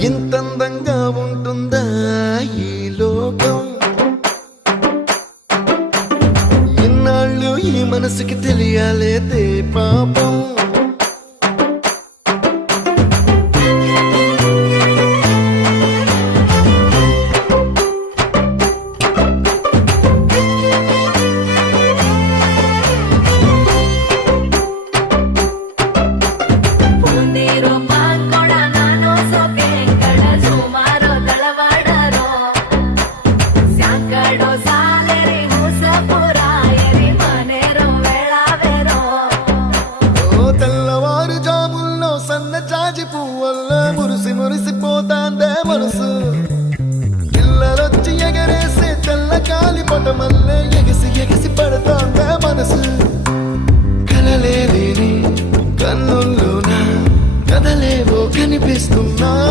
ఇంతందంగా ఉంటుందా ఈ లోకం? ఇన్నాళ్ళు ఈ మనసుకి తెలియాలేదే పాపం. జాజి పువ్వల్ల మురిసి మురిసిపోతాందే మనసు. పిల్లలొచ్చి ఎగరేసే తెల్ల కాలి పటమల్లే ఎగిసి ఎగిసి పడతాందే మనసు. కలలే లేని కన్నుల్లోన కదలేవో కనిపిస్తున్నా